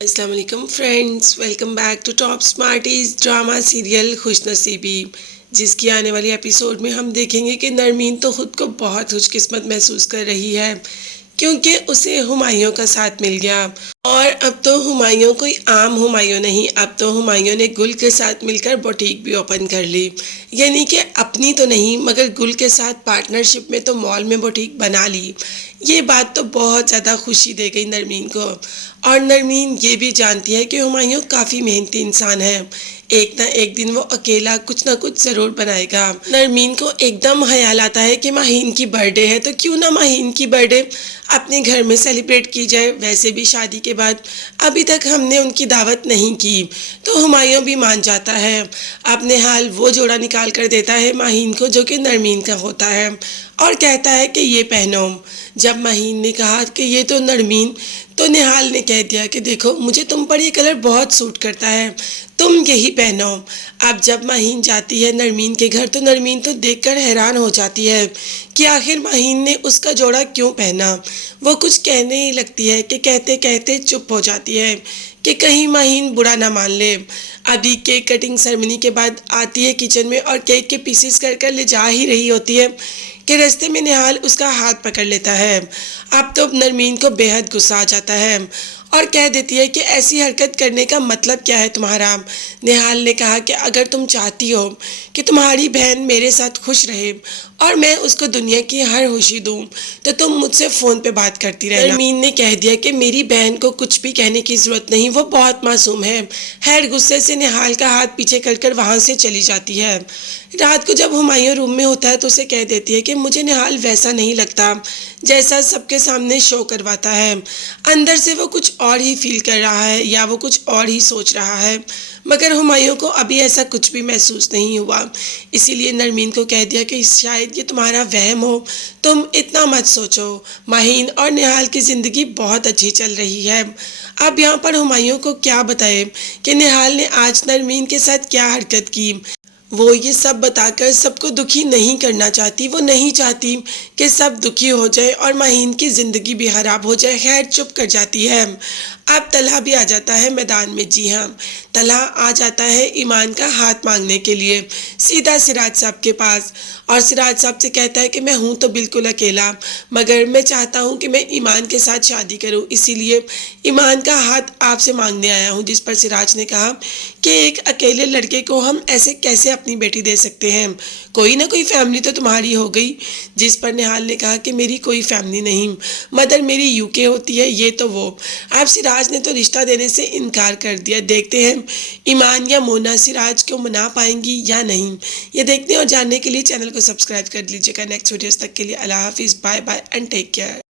السلام علیکم friends, welcome back to Top Smarties drama serial Khush Naseebi, جس کی آنے والی ایپیسوڈ میں ہم دیکھیں گے کہ نرمین تو خود کو بہت خوش قسمت محسوس کر رہی ہے کیونکہ اسے ہمایوں کا ساتھ مل گیا۔ اور اب تو ہمایوں کوئی عام ہمایوں نہیں، اب تو ہمایوں نے گل کے ساتھ مل کر بوٹیک بھی اوپن کر لی، یعنی کہ اپنی تو نہیں مگر گل کے ساتھ پارٹنرشپ میں تو مال میں بوٹیک بنا لی۔ یہ بات تو بہت زیادہ خوشی دے گئی نرمین کو، اور نرمین یہ بھی جانتی ہے کہ ہمایوں کافی محنتی انسان ہے، ایک نہ ایک دن وہ اکیلا کچھ نہ کچھ ضرور بنائے گا۔ نرمین کو ایک دم خیال آتا ہے کہ ماہین کی برتھ ڈے ہے تو کیوں نہ ماہین کی برتھ ڈے اپنے گھر میں سیلیبریٹ کی جائے، ویسے بھی شادی کے بعد ابھی تک ہم نے ان کی دعوت نہیں کی، تو ہمایوں بھی مان جاتا ہے۔ اپنے حال وہ جوڑا نکال کر دیتا ہے ماہین کو جو کہ نرمین کا ہوتا ہے، اور کہتا ہے کہ یہ پہنو۔ جب ماہین نے کہا کہ یہ تو نرمین، تو نہال نے کہہ دیا کہ دیکھو مجھے تم پر یہ کلر بہت سوٹ کرتا ہے، تم یہی پہنو۔ اب جب ماہین جاتی ہے نرمین کے گھر تو نرمین تو دیکھ کر حیران ہو جاتی ہے کہ آخر ماہین نے اس کا جوڑا کیوں پہنا۔ وہ کچھ کہنے ہی لگتی ہے کہ کہتے کہتے چپ ہو جاتی ہے کہ کہیں ماہین برا نہ مان لے۔ ابھی کیک کٹنگ سرمنی کے بعد آتی ہے کچن میں اور کیک کے پیسز کر کر لے جا ہی رہی ہوتی ہے کہ رستے میں نہال اس کا ہاتھ پکڑ لیتا ہے۔ اب تو نرمین کو بے حد غصہ آ جاتا ہے اور کہہ دیتی ہے کہ ایسی حرکت کرنے کا مطلب کیا ہے تمہارا۔ نہال نے کہا کہ اگر تم چاہتی ہو کہ تمہاری بہن میرے ساتھ خوش رہے اور میں اس کو دنیا کی ہر خوشی دوں تو تم مجھ سے فون پہ بات کرتی رہنا۔ نرمین نے کہہ دیا کہ میری بہن کو کچھ بھی کہنے کی ضرورت نہیں، وہ بہت معصوم ہے۔ خیر غصے سے نہال کا ہاتھ پیچھے کر کر وہاں سے چلی جاتی ہے۔ رات کو جب ہمایوں روم میں ہوتا ہے تو اسے کہہ دیتی ہے کہ مجھے نہال ویسا نہیں لگتا جیسا سب کے سامنے شو کرواتا ہے، اندر سے وہ کچھ اور ہی فیل کر رہا ہے یا وہ کچھ اور ہی سوچ رہا ہے، مگر ہمایوں کو ابھی ایسا کچھ بھی محسوس نہیں ہوا۔ اسی لیے نرمین کو کہہ دیا کہ شاید یہ تمہارا وہم ہو، تم اتنا مت سوچو، ماہین اور نہال کی زندگی بہت اچھی چل رہی ہے۔ اب یہاں پر ہمایوں کو کیا بتائے کہ نہال نے آج نرمین کے ساتھ کیا حرکت کی۔ وہ یہ سب بتا کر سب کو دکھی نہیں کرنا چاہتی، وہ نہیں چاہتی کہ سب دکھی ہو جائے اور ماہین کی زندگی بھی خراب ہو جائے، خیر چپ کر جاتی ہے۔ اب طلحہ بھی آ جاتا ہے میدان میں، جی ہاں طلحہ آ جاتا ہے ایمان کا ہاتھ مانگنے کے لیے سیدھا سراج صاحب کے پاس، اور سراج صاحب سے کہتا ہے کہ میں ہوں تو بالکل اکیلا، مگر میں چاہتا ہوں کہ میں ایمان کے ساتھ شادی کروں، اسی لیے ایمان کا ہاتھ آپ سے مانگنے آیا ہوں۔ جس پر سراج نے کہا کہ ایک اکیلے لڑکے کو ہم ایسے کیسے اپنی بیٹی دے سکتے ہیں، کوئی نہ کوئی فیملی تو تمہاری ہو گئی۔ جس پر نہال نے کہا کہ میری کوئی فیملی نہیں، مدر میری یو کے ہوتی ہے، یہ تو وہ۔ اب سراج نے تو رشتہ دینے سے انکار کر دیا، دیکھتے ہیں ایمان یا مونا سراج کو منا پائیں گی یا نہیں، یہ دیکھتے ہیں۔ اور جاننے کے لیے چینل کو سبسکرائب کر لیجیے گا۔ نیکسٹ ویڈیوز تک کے لیے اللہ حافظ، bye bye and take care.